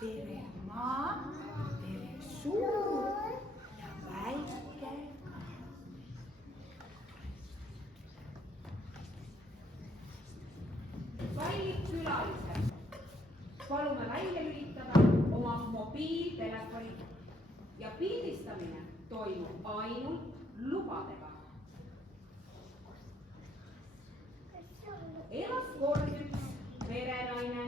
tere maa, tere suur ja väike. Kallid külalised, palume välja lülitada oma mobiiltelefoni ja pildistamine toimub ainult lubadega. Elas kord üks perenaine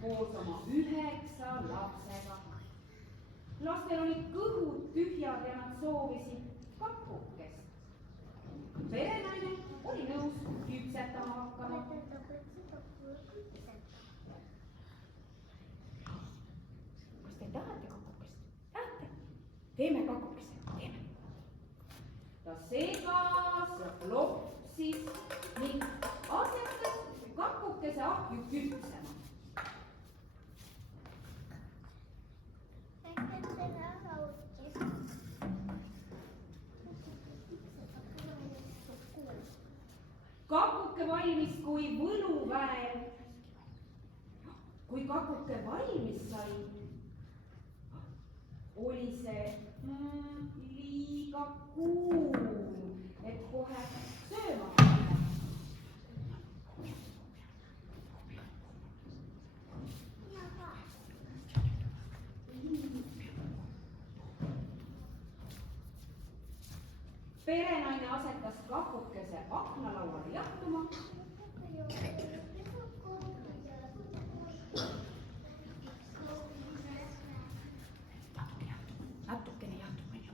koos oma 9 lapsega. Lastel olid kõhud tühjad ja nad soovisid kakukest. Perenaine oli nõus küpsetama hakkama. Kas te tahate kakukest? Tahate? Teeme kakukese, teeme. Ta segas ja klopsis ning asetas kakukese ahju küpsema. Kakuke valmis kui võluväel. Kui kakuke valmis sai, oli see liiga kuum, et kohe sööma hakata. Perenaine asetas kakukese aknalauale jahtuma. Natukene jahtub, on ju.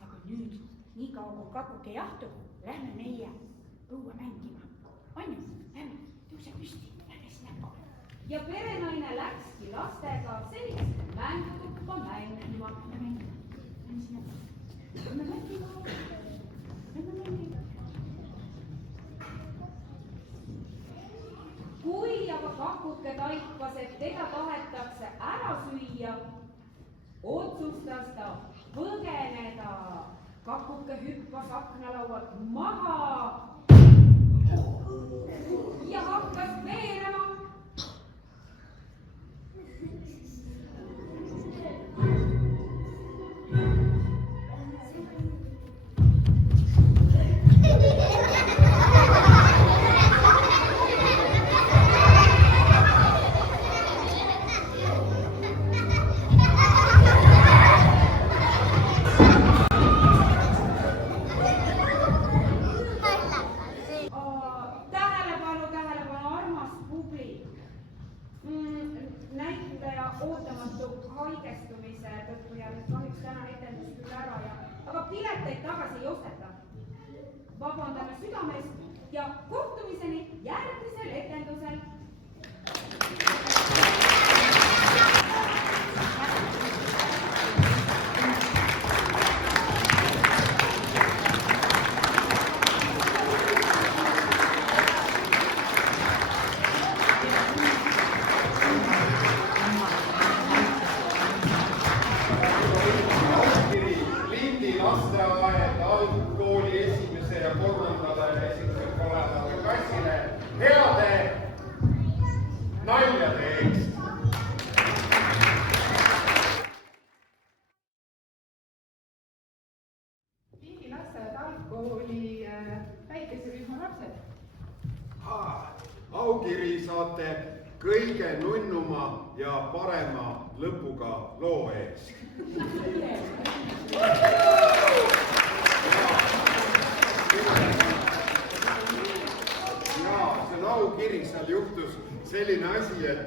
Aga nüüd, nii kaua kui kakuke jahtub, lähme meie õue mängima. On ju? Lähme, tõuse püsti, lähme sinna. Ja perenaine läkski lastega sellist mängutuppa mängima. Kui aga kakuke taipas, et teda tahetakse ära süüa, otsustas ta põgeneda. Kakuke hüppas aknalaualt maha ja hakkas veerema. Näitleja ootamatu haigestumise tõttu ja nüüd kahjuks täna etendus küll ära aga pileteid tagasi ei osteta. Vabandame südamest ja kohtumiseni järgmisel etendusel. Aukiri saate kõige nunnuma ja parema lõpuga loo ees. Ja see on aukiri, seal juhtus selline asi, et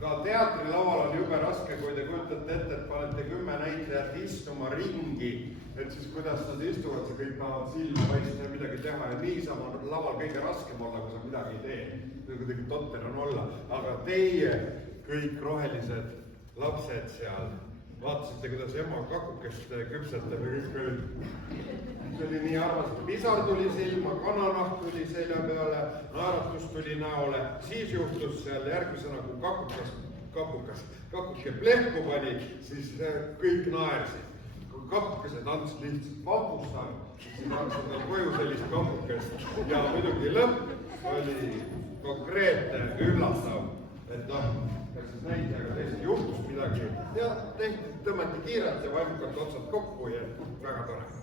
ka teatrilaval on jube raske, kui te kujutate ette, et panete 10 näitlejat istuma ringi, et siis kuidas nad istuvad, see kõik tahavad silma paista ja midagi teha ja niisama on laval kõige raskem olla, kui sa midagi ei tee. Kuidagi totter on olla, aga teie kõik rohelised lapsed seal vaatasite, kuidas ema kakukest küpsetab ja kõik oli. See oli nii armas, pisar tuli silma, kananahk tuli selja peale, naeratus tuli näole, siis juhtus seal järgmisena, kui kakuke plehku pani, siis kõik naersid. Kui kakukesed andsid lihtsalt vapustan, siis andsid koju sellist kakukest ja muidugi lõpp oli konkreetne, üllatav et noh, kas siis näitlejaga tõesti juhtus midagi ja tehti, tõmmati kiirelt ja vaimukalt otsad kokku ja väga tore.